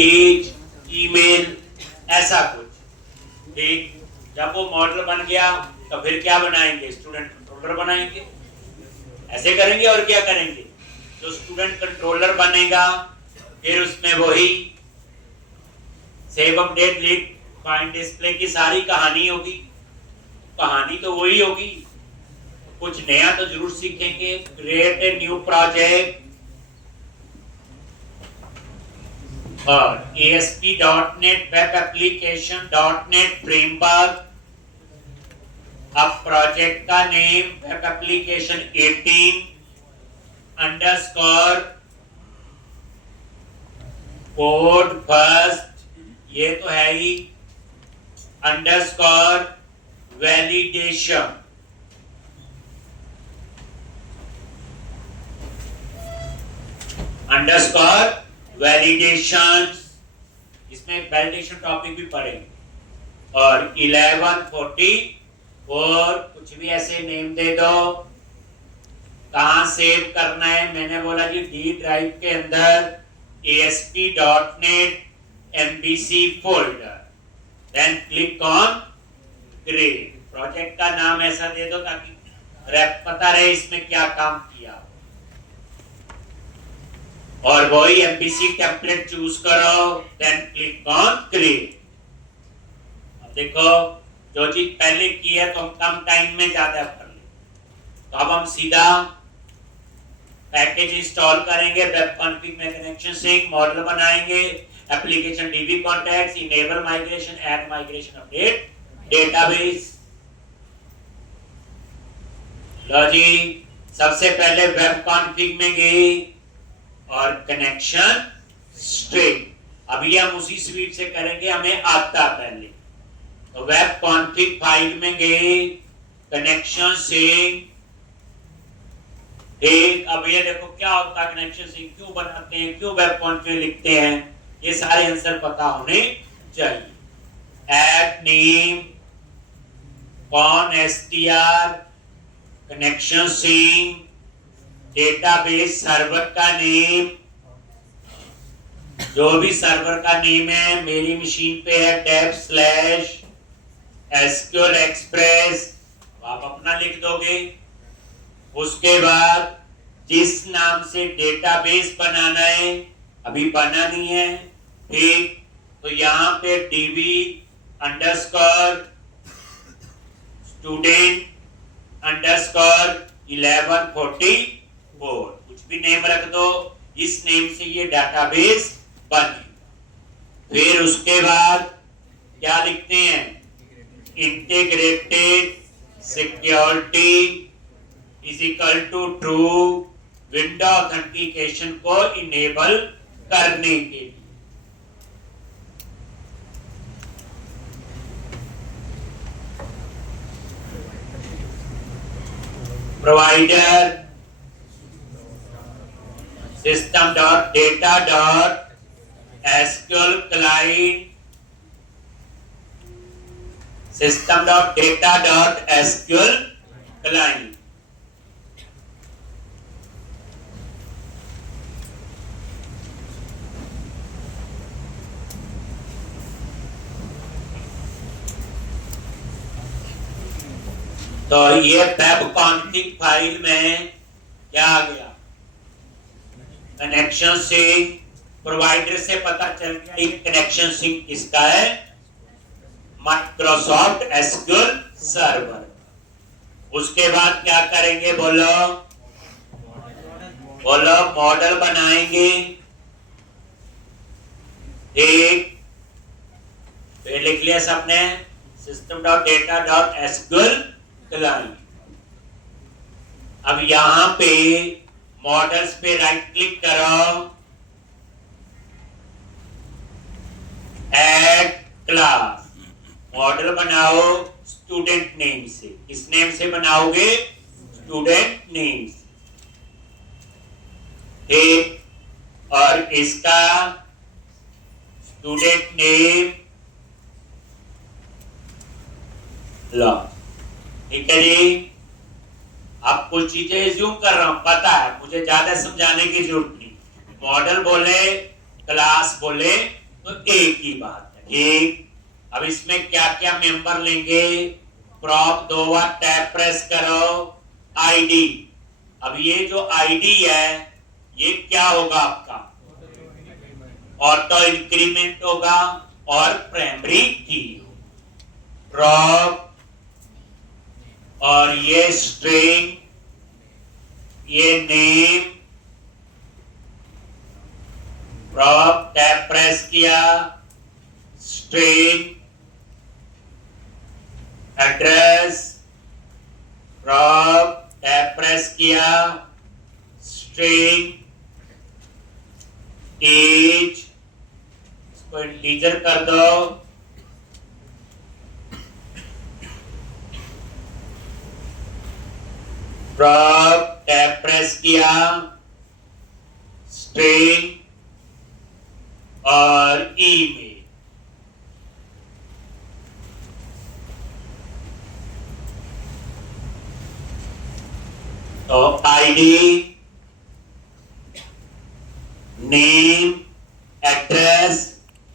As, email, ऐसा कुछ। ठीक, जब वो मॉडल बन गया तो फिर क्या बनाएंगे, स्टूडेंट कंट्रोलर बनाएंगे। ऐसे करेंगे और क्या करेंगे, जो स्टूडेंट कंट्रोलर बनेगा फिर उसमें वही save update lead find display की सारी कहानी होगी। कहानी तो वही होगी, कुछ नया तो जरूर सीखेंगे। क्रिएट ए न्यू प्रोजेक्ट और ASP.NET web application .NET framework. अब प्रोजेक्ट का name web application 18 underscore code first, ये तो है ही, अंडरस्कोर वैलिडेशन। अंडरस्कोर वैलिडेशन, इसमें वैलिडेशन टॉपिक भी पढ़ेंगे। और 1140 और कुछ भी ऐसे नेम दे दो। कहां सेव करना है, मैंने बोला जी डी ड्राइव के अंदर ASP.NET MVC folder, then click on create. Project का नाम ऐसा दे दो ताकि पता रहे इसमें क्या काम किया। और वही MVC टेम्पलेट चूज करो, देन क्लिक ऑन क्रिएट। अब देखो जो चीज पहले की है तो हम कम टाइम में ज्यादा कर ले, तो अब हम सीधा पैकेज इंस्टॉल करेंगे, वेब कॉन्फ़िग में कनेक्शन सिंक, मॉडल बनाएंगे, application DB contacts, enable migration, add migration update database. लो जी, सबसे पहले वेब कॉन्फ़िग में गए और कनेक्शन स्ट्रिंग, अभी हम उसी स्वीट से करेंगे, हमें आता पहले। तो वेब कॉन्फ़िग फाइल में गए, कनेक्शन सिंक। एक अब ये देखो क्या होता है कनेक्शन सिंक, क्यों बनाते हैं, क्यों वेब कॉन्फ़िग लिखते हैं, ये सारे आंसर पता होने चाहिए। ऐड नेम, कौन str, connection sync, database server का नेम, जो भी सर्वर का नेम है मेरी मशीन पे है /SQL एक्सप्रेस, आप अपना लिख दोगे। उसके बाद जिस नाम से डेटाबेस बनाना है, अभी बना नहीं है, ठीक, तो यहाँ पे DB अंडरस्कोर स्टूडेंट अंडरस्कोर 1144, कुछ भी नेम रख दो, इस नेम से ये डेटाबेस बने। फिर उसके बाद क्या लिखते हैं, integrated security is equal to true, window authentication को इनेबल करने के लिए। Provider system dot data dot SQL client, system dot data dot SQL client. तो ये वेब कॉन्फ़िग फाइल में क्या आ गया, कनेक्शन सिंक। प्रोवाइडर से पता चल गया ये कनेक्शन सिंक किसका है, माइक्रोसॉफ्ट SQL सर्वर। उसके बाद क्या करेंगे, बोलो बोलो, मॉडल बनाएंगे। एक फिर लिख लिया सबने, system dot data dot SQL client. अब यहां पे मॉडल्स पे राइट क्लिक करो, ऐड क्लास, मॉडल बनाओ स्टूडेंट नेम से। किस नेम से बनाओगे, स्टूडेंट नेम से, ठीक। और इसका स्टूडेंट नेम लो, ठीक है जी। अब कुछ चीजें जूम कर रहा हूं, पता है मुझे ज्यादा समझाने की जरूरत नहीं। मॉडल बोले, क्लास बोले, तो एक ही बात है, ठीक। अब इसमें क्या क्या मेंबर लेंगे, प्रॉप 2 बार टैब प्रेस करो, आईडी। अब ये जो आईडी है ये क्या होगा आपका, ऑटो इंक्रीमेंट होगा और प्राइमरी की प्रॉप, और ये स्ट्रिंग, ये नेम, प्रॉप टैब प्रेस किया, string, address, prop tab press किया, स्ट्रिंग, एज, इसको इंटीजर कर दो, प्रॉप टैब प्रेस किया, स्ट्रिंग और ईमेल। तो आईडी, नेम, एड्रेस,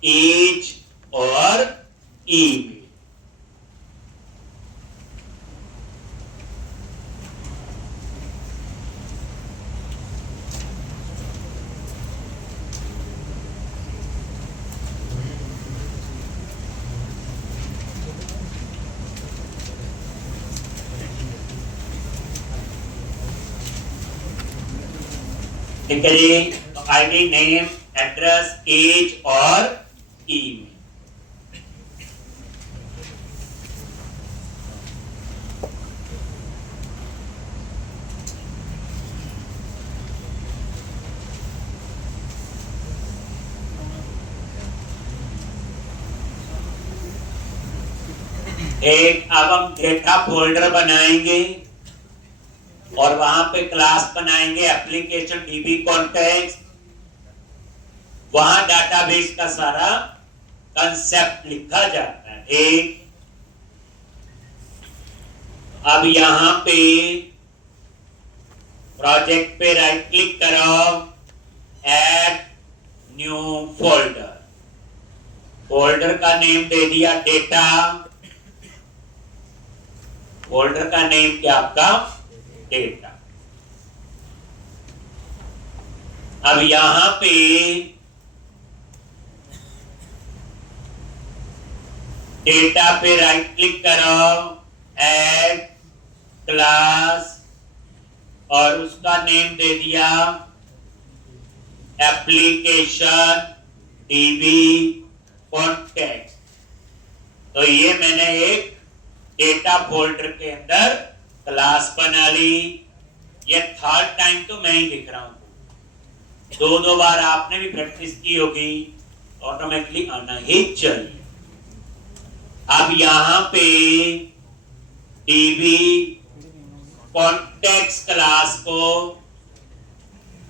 एज और ईमेल। ठीक है जी, तो आईडी, नेम, एड्रेस, एज और ईमेल। एक अब हम डेटा फोल्डर बनाएंगे और वहां पे क्लास बनाएंगे एप्लीकेशन डीबी कॉन्टेक्स्ट, वहां डाटाबेस का सारा कंसेप्ट लिखा जाता है। ठीक, अब यहां पे प्रोजेक्ट पे राइट क्लिक करो, ऐड न्यू फोल्डर, फोल्डर का नेम दे दिया डेटा, फोल्डर का नेम क्या आपका, डेटा। अब यहां पे डेटा पे राइट क्लिक करो, ऐड क्लास, और उसका नेम दे दिया एप्लीकेशन डीबी कॉन्टेक्स्ट। तो ये मैंने एक डेटा फोल्डर के अंदर क्लास बना ली। ये थर्ड टाइम तो मैं ही लिख रहा हूं, दो बार आपने भी प्रैक्टिस की होगी, ऑटोमेटिकली आना ही चाहिए। अब यहां पे डीबी कॉन्टेक्स्ट क्लास को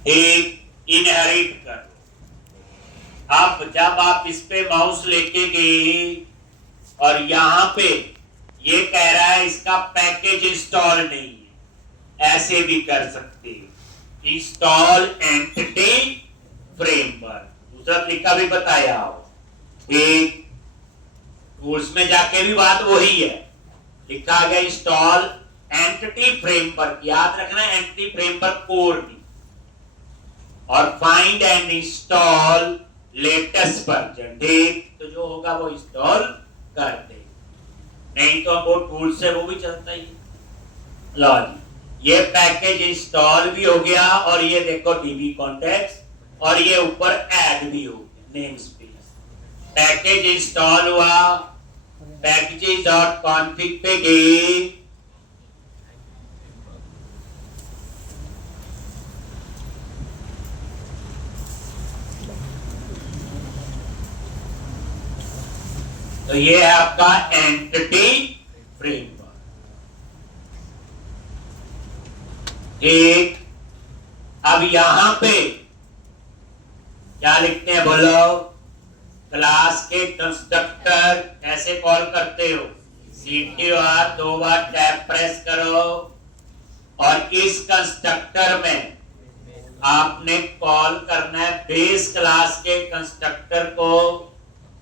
एक इनहेरिट करो। अब जब आप इस पे माउस लेके गए और यहां पे ये कह रहा है इसका पैकेज इंस्टॉल नहीं है, ऐसे भी कर सकते हो, इंस्टॉल एंटिटी फ्रेमवर्क, दूसरा तरीका भी बताया हो। एक टूल्स में जाके भी बात वही है, लिखा गया इंस्टॉल एंटिटी फ्रेमवर्क, याद रखना एंटिटी फ्रेमवर्क कोर की, और find and install latest version. ठीक, तो जो होगा वो इंस्टॉल कर दे, नहीं तो वो टूल से वो भी चलता ही। लो जी, ये पैकेज इंस्टॉल भी हो गया, और ये देखो डीबी कॉन्टेक्स्ट, और ये ऊपर ऐड भी हो गया नेम स्पेस। पैकेज इंस्टॉल हुआ, packages.config पे गए, तो ये है आपका एंटिटी फ्रेमवर्क। ठीक, अब यहां पे क्या लिखते हैं बोलो, क्लास के कंस्ट्रक्टर कैसे कॉल करते हो, CTR 2 बार टैब प्रेस करो, और इस कंस्ट्रक्टर में आपने कॉल करना है बेस क्लास के कंस्ट्रक्टर को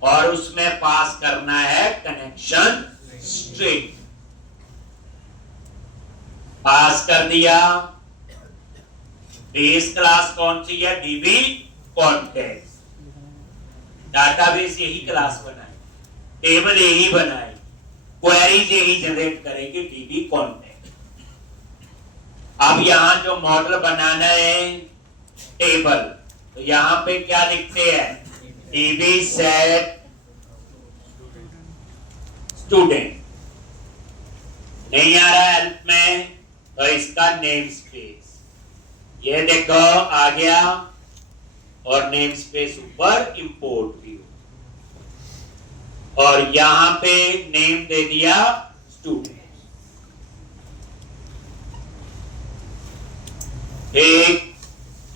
और उसमें पास करना है कनेक्शन स्ट्रिंग। पास कर दिया। बेस क्लास कौन सी है? DB contact. डाटाबेस यही क्लास बनाए, टेबल यही बनाए, क्वेरीज यही जनरेट करेगी, डीबी कॉन्टेक्ट। अब यहां जो मॉडल बनाना है टेबल, तो यहां पे क्या लिखते हैं? DB set student. नहीं आ रहा हेल्प में तो इसका नेम स्पेस, ये देखो आ गया, और नेम स्पेस ऊपर इंपोर्ट भी हो, और यहां पे नेम दे दिया स्टूडेंट। ठीक,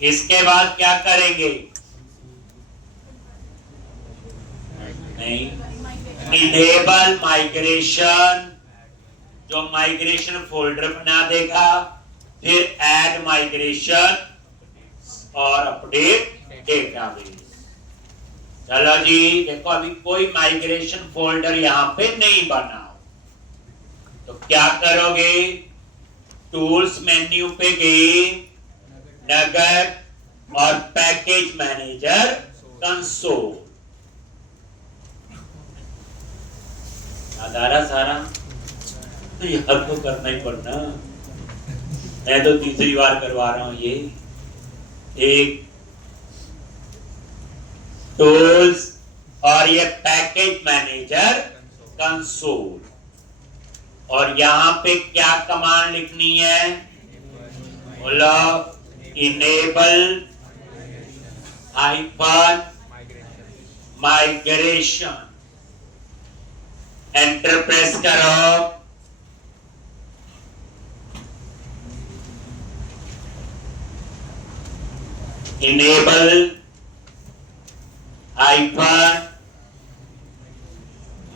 इसके बाद क्या करेंगे? नहीं, इनेबल माइग्रेशन, जो माइग्रेशन फोल्डर बना देगा, फिर ऐड माइग्रेशन और अपडेट डेटाबेस। चलो जी, देखो अभी कोई माइग्रेशन फोल्डर यहां पे नहीं बना, तो क्या करोगे? टूल्स मेन्यू पे गए, नगेट और पैकेज मैनेजर कंसोल। सारा तो यार तो करना ही पड़ना, मैं तो तीसरी बार करवा रहा हूं ये। एक टूल्स और ये पैकेज मैनेजर कंसोल, और यहां पे क्या कमांड लिखनी है? बोलो, enable hyphen migration. Enter press करो। Enable hyphen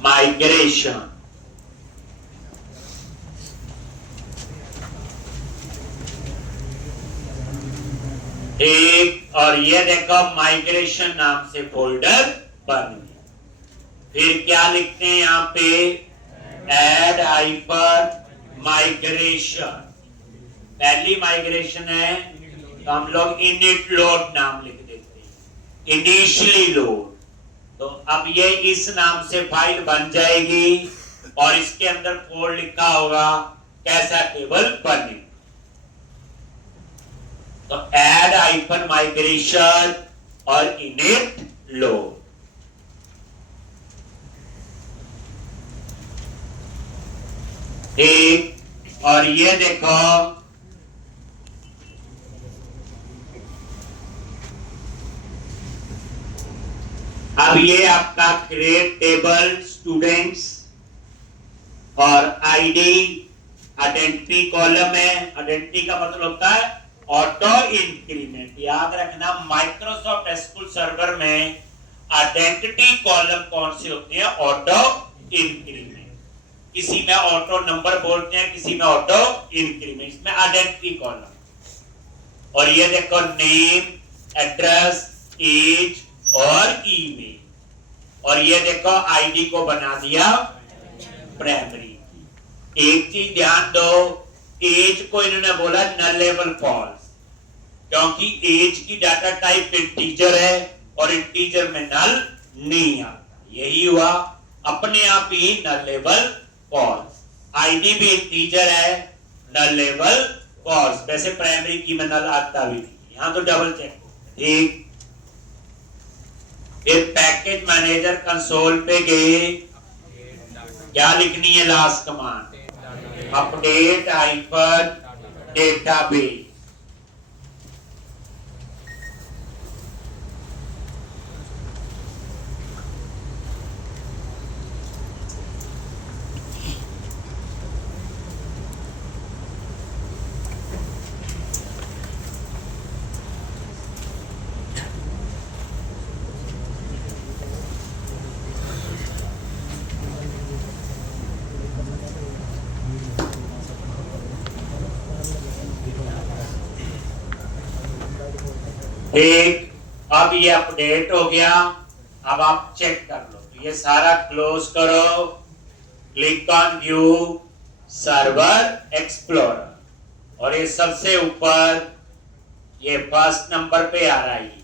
migration. एक, और ये देखो माइग्रेशन नाम से फोल्डर बन गया। फिर क्या लिखते हैं यहाँ पे? Add hyper migration. पहली माइग्रेशन है तो हम लोग इनिट लोड नाम लिख देते हैं, इनिशियली लोड। तो अब ये इस नाम से फाइल बन जाएगी और इसके अंदर कोड लिखा होगा कैसा टेबल बने। तो ऐड हाइपर माइग्रेशन और इनिट लोड। ठीक, और ये देखो अब ये आपका क्रिएट टेबल स्टूडेंट्स और आईडी आइडेंटिटी कॉलम है। आइडेंटिटी का मतलब होता है ऑटो इंक्रीमेंट। याद रखना माइक्रोसॉफ्ट एसक्यूएल सर्वर में आइडेंटिटी कॉलम कौन सी होती है? Auto increment. किसी में ऑटो नंबर बोलते हैं, किसी में ऑटो इंक्रीमेंट, इसमें आइडेंटिटी कॉलम। और ये देखो नेम, एड्रेस, एज और ईमेल। और ये देखो आईडी को बना दिया प्राइमरी। एक चीज ध्यान दो, एज को इन्होंने बोला नलेबल फॉल्स, क्योंकि एज की डाटा टाइप इंटीजर है और इंटीजर में नल नहीं आता। यही हुआ, अपने आप ही नलेबल फॉल्स। आईडी भी इंटीजर है, नलेबल फॉल्स। वैसे प्राइमरी की में नल आता भी नहीं, यहां तो डबल चेक। ठीक, फिर पैकेज मैनेजर कंसोल पे गए, क्या लिखनी है last command? Update hyper database. ठीक, अब ये अपडेट हो गया। अब आप चेक कर लो, तो ये सारा क्लोज करो, click on view server explorer, और ये सबसे ऊपर ये फर्स्ट नंबर पे आ रहा है,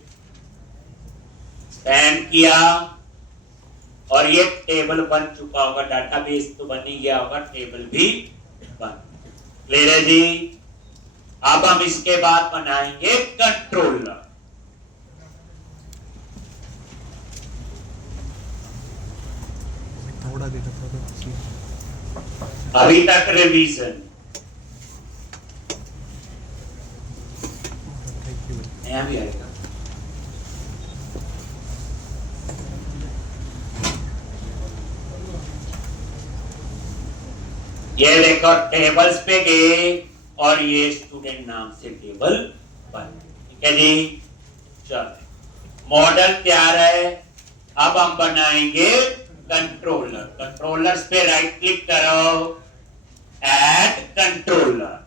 स्कैन किया और ये टेबल बन चुका होगा, डाटाबेस तो बन ही गया होगा, टेबल भी बन। क्लियर है जी? अब हम इसके बाद बनाएंगे कंट्रोलर। थोड़ा देर अभी तक रिवीजन नया भी आएगा। ये देखो टेबल्स पे गए और ये स्टूडेंट नाम से टेबल बन। ठीक है जी, चलो मॉडल तैयार है। अब हम बनाएंगे कंट्रोलर। कंट्रोलर्स पे राइट क्लिक करो, ऐड कंट्रोलर,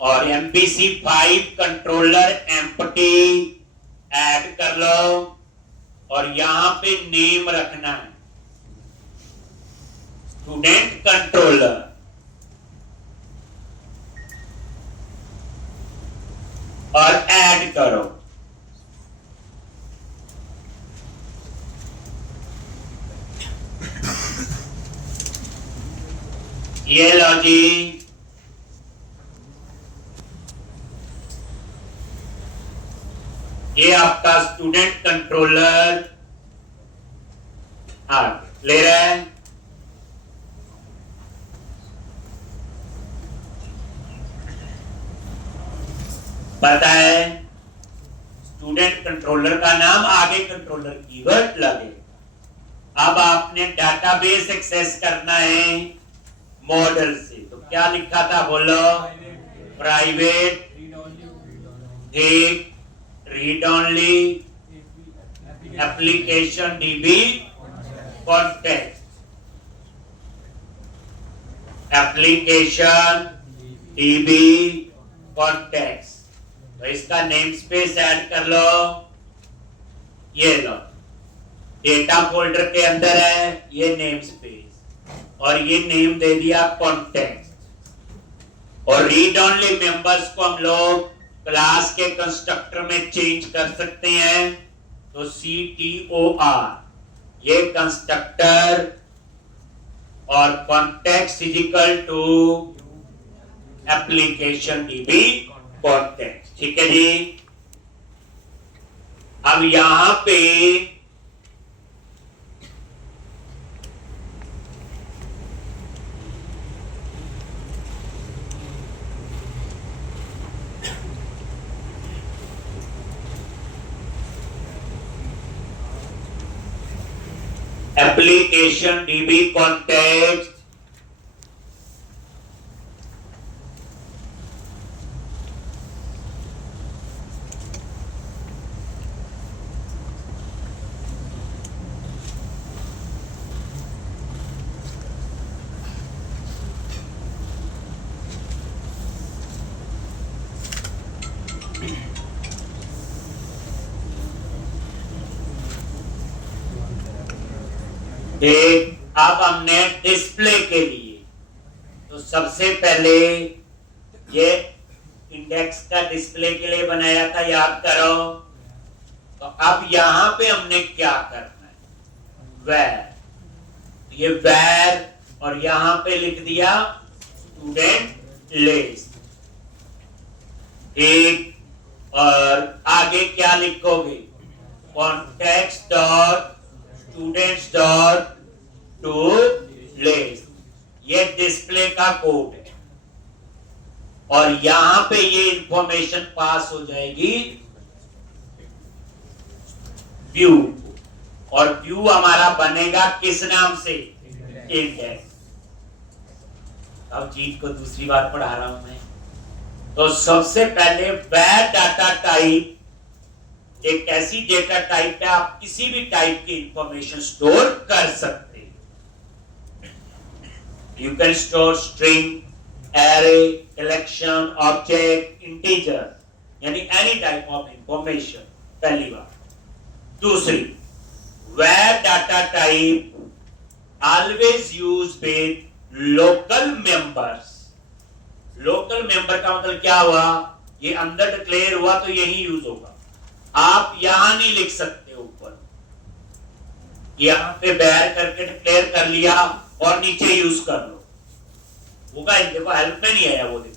और MVC5 कंट्रोलर एम्प्टी ऐड कर लो, और यहां पे नेम रखना है स्टूडेंट कंट्रोलर, और ऐड करो। ये लो जी, ये आपका स्टूडेंट कंट्रोलर ले रहा है। पता है स्टूडेंट कंट्रोलर का नाम, आगे कंट्रोलर कीवर्ड लगे। अब आपने डाटाबेस एक्सेस करना है मॉडल से, तो क्या लिखा था बोलो? प्राइवेट एक read only application DB context, application DB context. तो इसका नेम स्पेस ऐड कर लो, ये लो डेटा फोल्डर के अंदर है ये नेम स्पेस, और ये नेम दे दिया कॉन्टेक्स्ट। और रीड ओनली मेंबर्स को हम लोग क्लास के कंस्ट्रक्टर में चेंज कर सकते हैं, तो CTOR ये कंस्ट्रक्टर, और context is equal to application DB context. ठीक है जी। अब यहां पे एप्लीकेशन डीबी कॉन्टेक्स्ट, एक अब हमने डिस्प्ले के लिए, तो सबसे पहले ये इंडेक्स का डिस्प्ले के लिए बनाया था, याद करो। तो अब यहां पे हमने क्या करना है, वैर, ये वैर, और यहां पे लिख दिया स्टूडेंट लिस्ट। एक, और आगे क्या लिखोगे? Context dot students dot to list, ये डिस्प्ले का कोड है, और यहां पे ये इंफॉर्मेशन पास हो जाएगी व्यू, और व्यू हमारा बनेगा किस नाम से? इंडेक्स। अब चीज को दूसरी बार पढ़ा रहा हूं मैं। तो सबसे पहले वैर डाटा टाइप एक ऐसी डेटा टाइप है, आप किसी भी टाइप की इंफॉर्मेशन स्टोर कर सकते हैं। You can store string, array, collection, object, integer, यानी एनी टाइप ऑफ इंफॉर्मेशन, पहली बात। दूसरी, where data type always use with local members. Local member का मतलब क्या हुआ, ये अंदर डिक्लेयर हुआ तो यही यूज होगा। आप यहां नहीं लिख सकते ऊपर, यहां पे बैर करके डिक्लेयर कर लिया और नीचे यूज कर लो, होगा देखो हेल्प में नहीं आया वो, देखो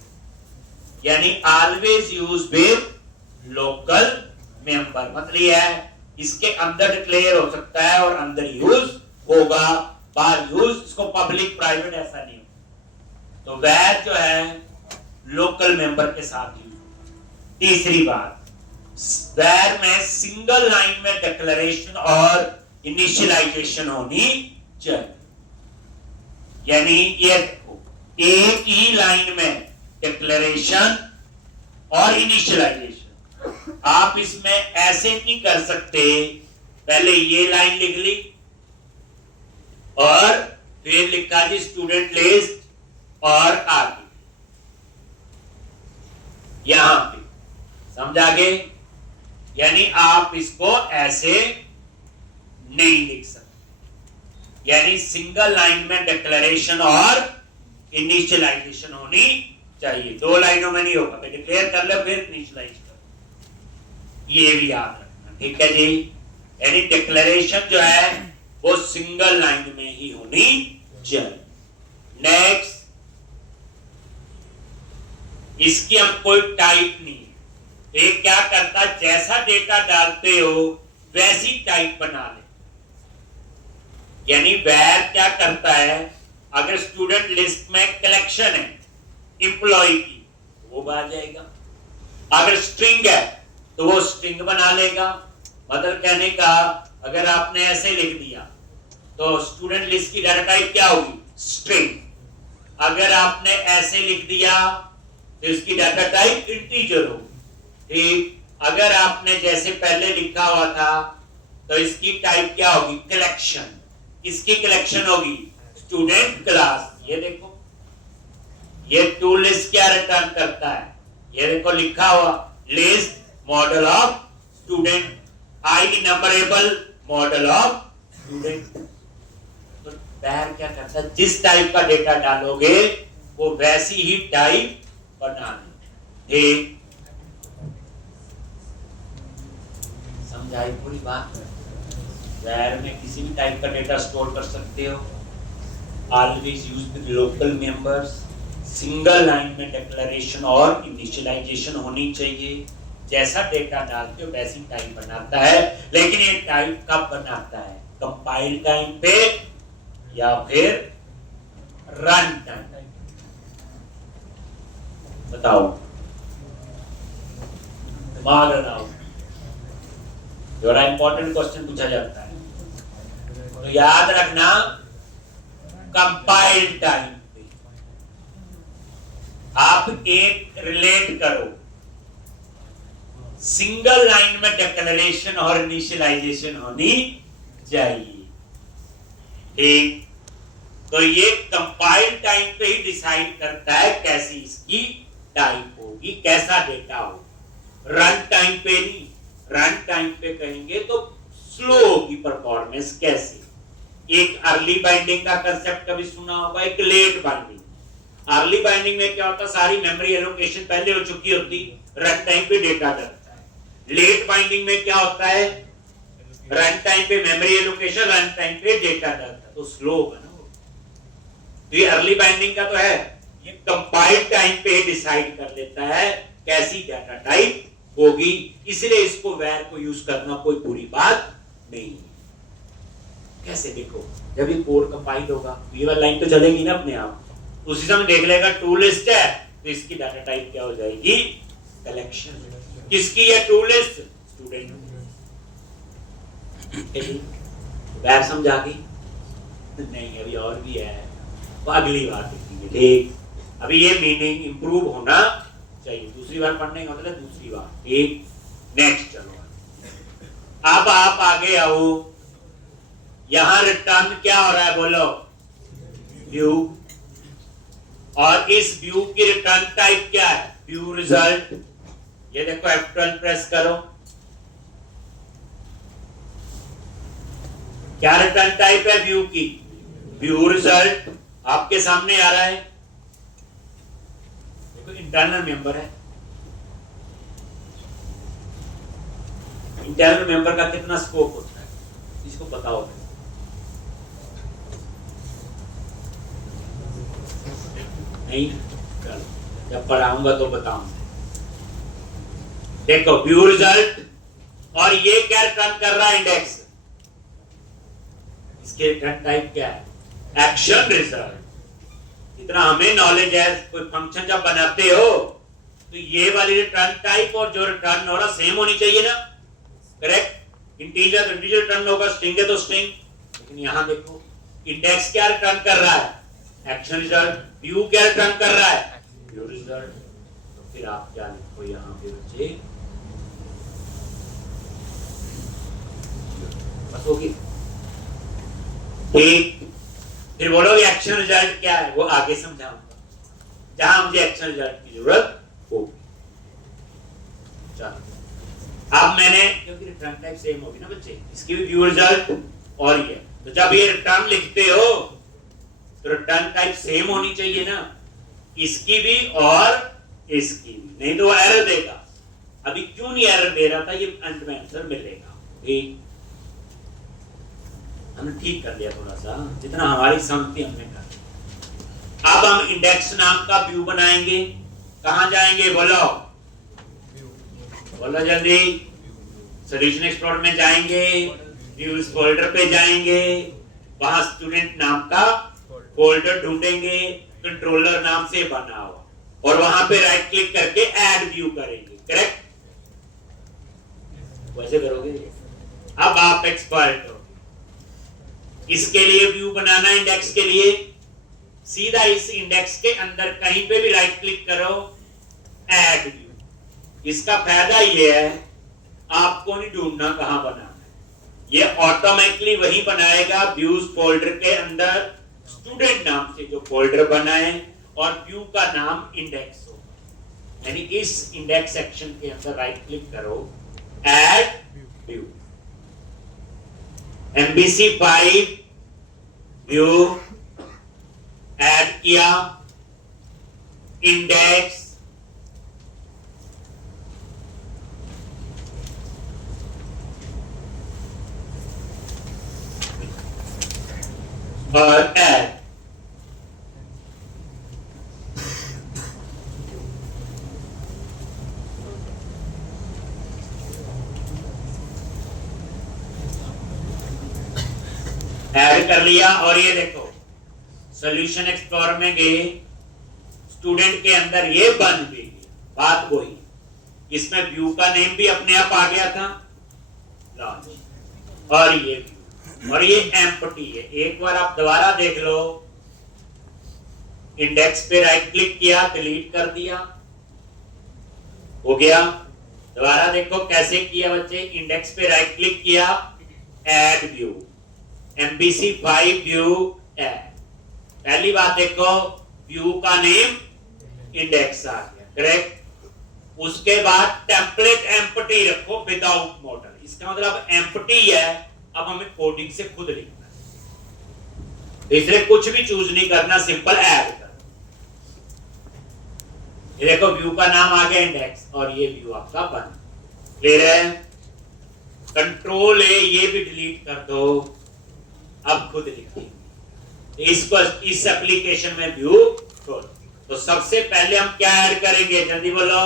यानी always use with local member मतलब ये है इसके अंदर डिक्लेयर हो सकता है और अंदर यूज होगा, बाहर यूज इसको पब्लिक प्राइवेट ऐसा नहीं होगा। तो वेयर जो है लोकल मेंबर के साथ यूज। तीसरी बात, वेयर में सिंगल लाइन में डिक्लेरेशन और इनिशियलाइजेशन होनी चाहिए, यानी ये देखो एक ही लाइन में डिक्लेरेशन और इनिशियलाइजेशन। आप इसमें ऐसे नहीं कर सकते, पहले ये लाइन लिख ली और फिर लिखा जी स्टूडेंट लिस्ट और आगे यहां पे, समझा गए? यानी आप इसको ऐसे नहीं लिख सकते, यानी सिंगल लाइन में डिक्लेरेशन और इनिशियलाइजेशन होनी चाहिए, दो लाइनों में नहीं होगा, तो डिक्लेयर कर लो फिर इनिशियलाइज कर, ये भी याद रखना, ठीक है जी। यानी डिक्लेरेशन जो है वो सिंगल लाइन में ही होनी चाहिए। नेक्स्ट, इसकी हम कोई टाइप नहीं, एक क्या करता जैसा डेटा डालते हो वैसी टाइप बना ले, यानी वेयर क्या करता है, अगर स्टूडेंट लिस्ट में कलेक्शन है एम्प्लॉय की वो आ जाएगा, अगर स्ट्रिंग है तो वो स्ट्रिंग बना लेगा। मतलब कहने का अगर आपने ऐसे लिख दिया तो स्टूडेंट लिस्ट की डाटा टाइप क्या होगी, स्ट्रिंग। अगर आपने ऐसे लिख दिया तो इसकी डाटा टाइप इंटीजर होगी, ठीक। अगर आपने जैसे पहले लिखा हुआ था तो इसकी टाइप क्या होगी, कलेक्शन। इसकी कलेक्शन होगी स्टूडेंट क्लास। ये देखो ये टू लिस्ट क्या रिटर्न करता है, ये देखो लिखा हुआ list model of student, I numerable model of student. तो वेयर क्या करता है, जिस टाइप का डेटा डालोगे वो वैसी ही टाइप बना ले, ठीक। समझाई पूरी बात? वेयर में किसी भी टाइप का डेटा स्टोर कर सकते हो, always use with local members, single line में डिक्लेरेशन और इनिशियलाइजेशन होनी चाहिए, जैसा डेटा डालते हो वैसी टाइप बनाता है। लेकिन ये टाइप कब बनाता है, कंपाइल टाइम पे या फिर रन टाइम? बताओ, दिमाग लगाओ, बड़ा इंपॉर्टेंट क्वेश्चन पूछा जाता है, तो याद रखना कंपाइल टाइम पे आप एक रिलेट करो, सिंगल लाइन में डिक्लेरेशन और इनिशियलाइजेशन होनी चाहिए, ठीक। तो ये कंपाइल टाइम पे ही डिसाइड करता है कैसी इसकी टाइप होगी, कैसा डेटा हो। रन टाइम पे नहीं, रन टाइम पे कहेंगे तो स्लो होगी परफॉर्मेंस। कैसे, एक अर्ली बाइंडिंग का कंसेप्ट कभी सुना होगा, एक लेट बाइंडिंग। अर्ली बाइंडिंग में क्या होता है, सारी मेमोरी एलोकेशन पहले हो चुकी होती, रन टाइम पे डेटा डलता है। लेट बाइंडिंग में क्या होता है, रन टाइम पे मेमोरी एलोकेशन, रन टाइम पे डेटा डलता है, तो स्लो होगा ना। तो ये अर्ली बाइंडिंग का तो है, ये कंपाइल टाइम पे डिसाइड कर लेता है कैसी डाटा टाइप होगी, इसलिए इसको वेयर को यूज करना कोई बुरी बात नहीं। कैसे, देखो जब ये कोड कंपाइल होगा ये वाली लाइन तो चलेगी ना अपने आप, तो उसी समय देख लेगा टू लिस्ट है तो इसकी डाटा टाइप क्या हो जाएगी, कलेक्शन। किसकी है टू लिस्ट, स्टूडेंट। वेयर समझा गई? नहीं, अभी और भी है, वो अगली बार देखेंगे, ठीक। अभी ये मीनिंग इंप्रूव होना चाहिए, दूसरी बार पढ़ने का मतलब दूसरी बार, ठीक। नेक्स्ट चलो, अब आप आगे आओ, यहां रिटर्न क्या हो रहा है बोलो, व्यू। और इस व्यू की रिटर्न टाइप क्या है, व्यू रिजल्ट। ये देखो F12 प्रेस करो, क्या रिटर्न टाइप है व्यू की, व्यू रिजल्ट आपके सामने आ रहा है। देखो इंटरनल मेंबर है, इंटरनल मेंबर का कितना स्कोप होता है इसको पता होगा। नहीं, जब पढ़ाऊंगा तो बताऊंगा। देखो व्यू रिजल्ट, और ये क्या रिटर्न कर रहा है, इंडेक्स। इसके रिटर्न टाइप क्या है, एक्शन रिजल्ट। इतना हमें नॉलेज है, कोई फंक्शन जब बनाते हो तो ये वाली रिटर्न टाइप और जो रिटर्न हो रहा सेम होनी चाहिए ना, करेक्ट। इंटीजर तो इंटीजर रिटर्न होगा, स्ट्रिंग है तो स्ट्रिंग। लेकिन यहां देखो इंडेक्स क्या रिटर्न कर रहा है, एक्शन रिजल्ट। व्यू क्या रिटर्न कर रहा है, व्यू रिजल्ट। तो फिर आप क्या लिखो यहां पे बच्चे, बस होगी ठीक। फिर बोलोगे एक्शन रिजल्ट क्या है, वो आगे समझाऊंगा जहां मुझे एक्शन रिजल्ट की जरूरत होगी। चलो अब मैंने, क्योंकि रिटर्न टाइप सेम होगी ना बच्चे, इसकी भी व्यू रिजल्ट और ये, तो जब ये रिटर्न लिखते हो तो रिटर्न टाइप सेम होनी चाहिए ना, इसकी भी और इसकी भी, नहीं तो वो एरर देगा। अभी क्यों नहीं एरर दे रहा था, ये अंत में आंसर मिलेगा। ठीक, हमने ठीक कर लिया थोड़ा सा, जितना हमारी समझती हमने कर लिया। अब हम इंडेक्स नाम का व्यू बनाएंगे। कहां जाएंगे बोलो, बोलो जल्दी। सॉल्यूशन एक्सप्लोरर में जाएंगे, व्यूज फोल्डर पे जाएंगे, वहां स्टूडेंट नाम का फोल्डर ढूंढेंगे, कंट्रोलर नाम से बना हुआ, और वहां पे राइट क्लिक करके ऐड व्यू करेंगे। करेक्ट, वैसे करोगे। अब आप एक्सपर्ट हो। इसके लिए व्यू बनाना, इंडेक्स के लिए सीधा इस इंडेक्स के अंदर कहीं पे भी राइट क्लिक करो, ऐड व्यू। इसका फायदा ये है आपको नहीं ढूंढना कहां बनाना है, ये ऑटोमेटिकली वही बनाएगा व्यूज फोल्डर के अंदर, स्टूडेंट नाम से जो फोल्डर बना है, और व्यू का नाम इंडेक्स हो। यानी इस इंडेक्स सेक्शन के अंदर राइट क्लिक करो, add view, MVC5 view add किया, इंडेक्स, और ऐड। ऐड कर लिया, और ये देखो सॉल्यूशन एक्सप्लोरर में गए, स्टूडेंट के अंदर ये बन भी गया। बात वही, इसमें व्यू का नेम भी अपने आप आ गया था, लॉन्च, और ये एम्प्टी है। एक बार आप दोबारा देख लो, इंडेक्स पे राइट क्लिक किया, डिलीट कर दिया, हो गया। दोबारा देखो कैसे किया बच्चे, इंडेक्स पे राइट क्लिक किया, add view, MVC5 view add. पहली बात देखो, व्यू का नेम इंडेक्स आ गया, करेक्ट। उसके बाद टेम्पलेट एम्प्टी रखो विदाउट मॉडल, इसका मतलब एम्प्टी है, अब हमें कोडिंग से खुद लिखना है, इसलिए कुछ भी चूज नहीं करना, सिंपल ऐड कर। ये देखो व्यू का नाम आ गया इंडेक्स, और ये व्यू आपका बन। क्लियर है, कंट्रोल ए ये भी डिलीट कर दो, अब खुद लिखिए इसको। इस एप्लीकेशन में व्यू खोल, तो सबसे पहले हम क्या ऐड करेंगे, जल्दी बोलो,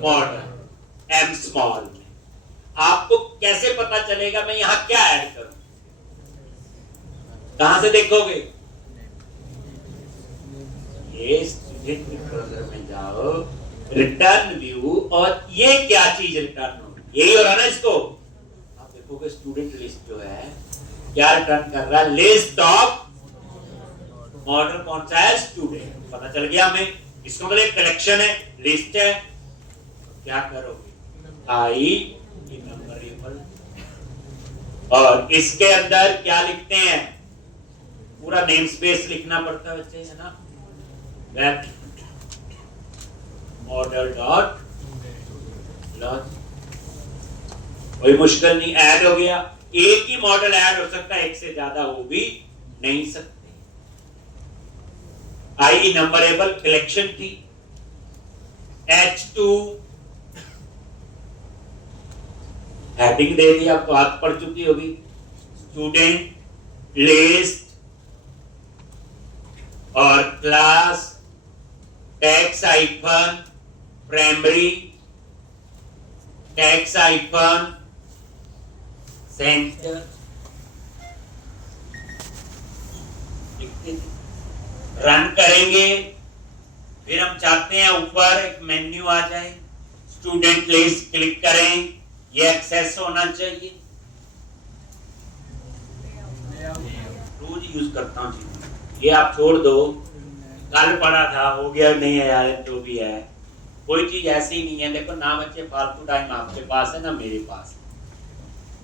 मॉडल एम स्मॉल में। आपको कैसे पता चलेगा मैं यहां क्या ऐड करूं, कहां से देखोगे, ये स्टूडेंट ब्राउज़र में जाओ, रिटर्न व्यू, और ये क्या चीज रिटर्न होगी, यही हो रहा ना इसको। आप देखोगे स्टूडेंट लिस्ट जो है क्या रिटर्न कर रहा है, लिस्ट ऑफ मॉडल कौन सा है, स्टूडेंट। पता चल गया हमें, इसको मतलब एक कलेक्शन है, लिस्ट है। क्या करोगे, आई इनमेमोरेबल, और इसके अंदर क्या लिखते हैं, पूरा नेम स्पेस लिखना पड़ता है बच्चे, है ना, वेब मॉडल डॉट लो कोई मुश्किल नहीं, ऐड हो गया। एक ही मॉडल ऐड हो सकता है, एक से ज्यादा हो भी नहीं सकते। आई नंबरेबल कलेक्शन थी। H2 हेडिंग दे दी, आपको हाथ पड़ चुकी होगी। स्टूडेंट लिस्ट और class tax iPhone primary tax iPhone centre. Run करेंगे, फिर हम चाहते हैं ऊपर एक मेन्यू आ जाए, स्टूडेंट लिस्ट क्लिक करें, ये एक्सेस होना चाहिए। रोज यूज करता हूँ जी, ये आप छोड़ दो, कल पढ़ा था हो गया, नहीं है यार जो भी है, कोई चीज ऐसी नहीं है। देखो ना बच्चे, फालतू टाइम आपके पास है ना मेरे पास,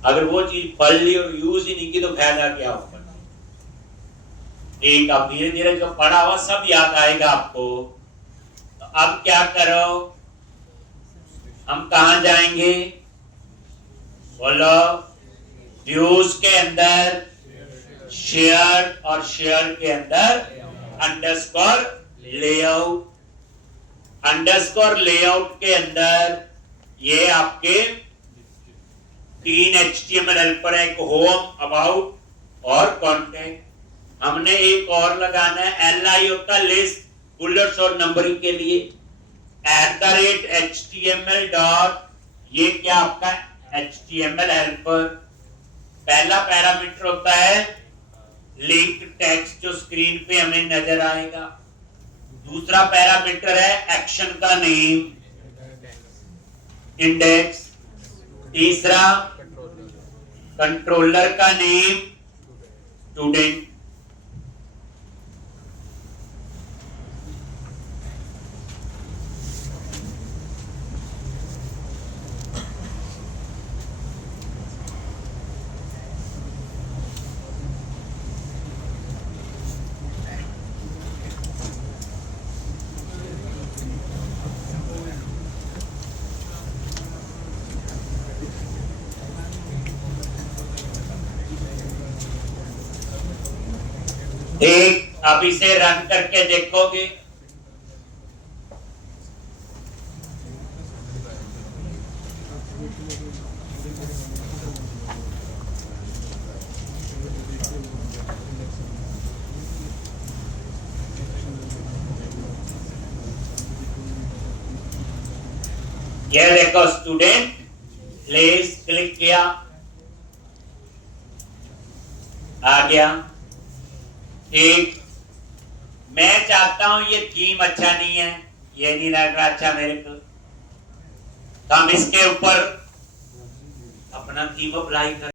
अगर वो चीज पढ़ ली और यूज ही नहीं की तो फायदा क्या होगा। एक अब धीरे धीरे जो पढ़ा हुआ सब याद आएगा आपको। तो अब क्या करो, हम कहा जाएंगे बोलो, व्यूज के अंदर शेयर और शेयर के अंदर अंडरस्कोर लेआउट, अंडरस्कोर लेआउट के अंदर ये आपके 3 HTML हेल्पर है, एक होम, अबाउट और कॉन्टेक्ट। हमने एक और लगाना है, LI होता है लिस्ट, बुलेट्स और नंबरिंग के लिए, @HTML डॉट, ये क्या आपका HTML हेल्पर। पहला पैरामीटर होता है लिंक टेक्स्ट जो स्क्रीन पे हमें नजर आएगा। दूसरा पैरामीटर है एक्शन का नेम, इंडेक्स। तीसरा कंट्रोलर का नेम, स्टूडेंट। एक अब इसे रन करके देखोगे, ये देखो स्टूडेंट प्लेस, क्लिक किया आ गया। ठीक, मैं चाहता हूं ये थीम अच्छा नहीं है, ये नहीं लग रहा अच्छा मेरे को, तो हम इसके ऊपर अपना थीम अप्लाई कर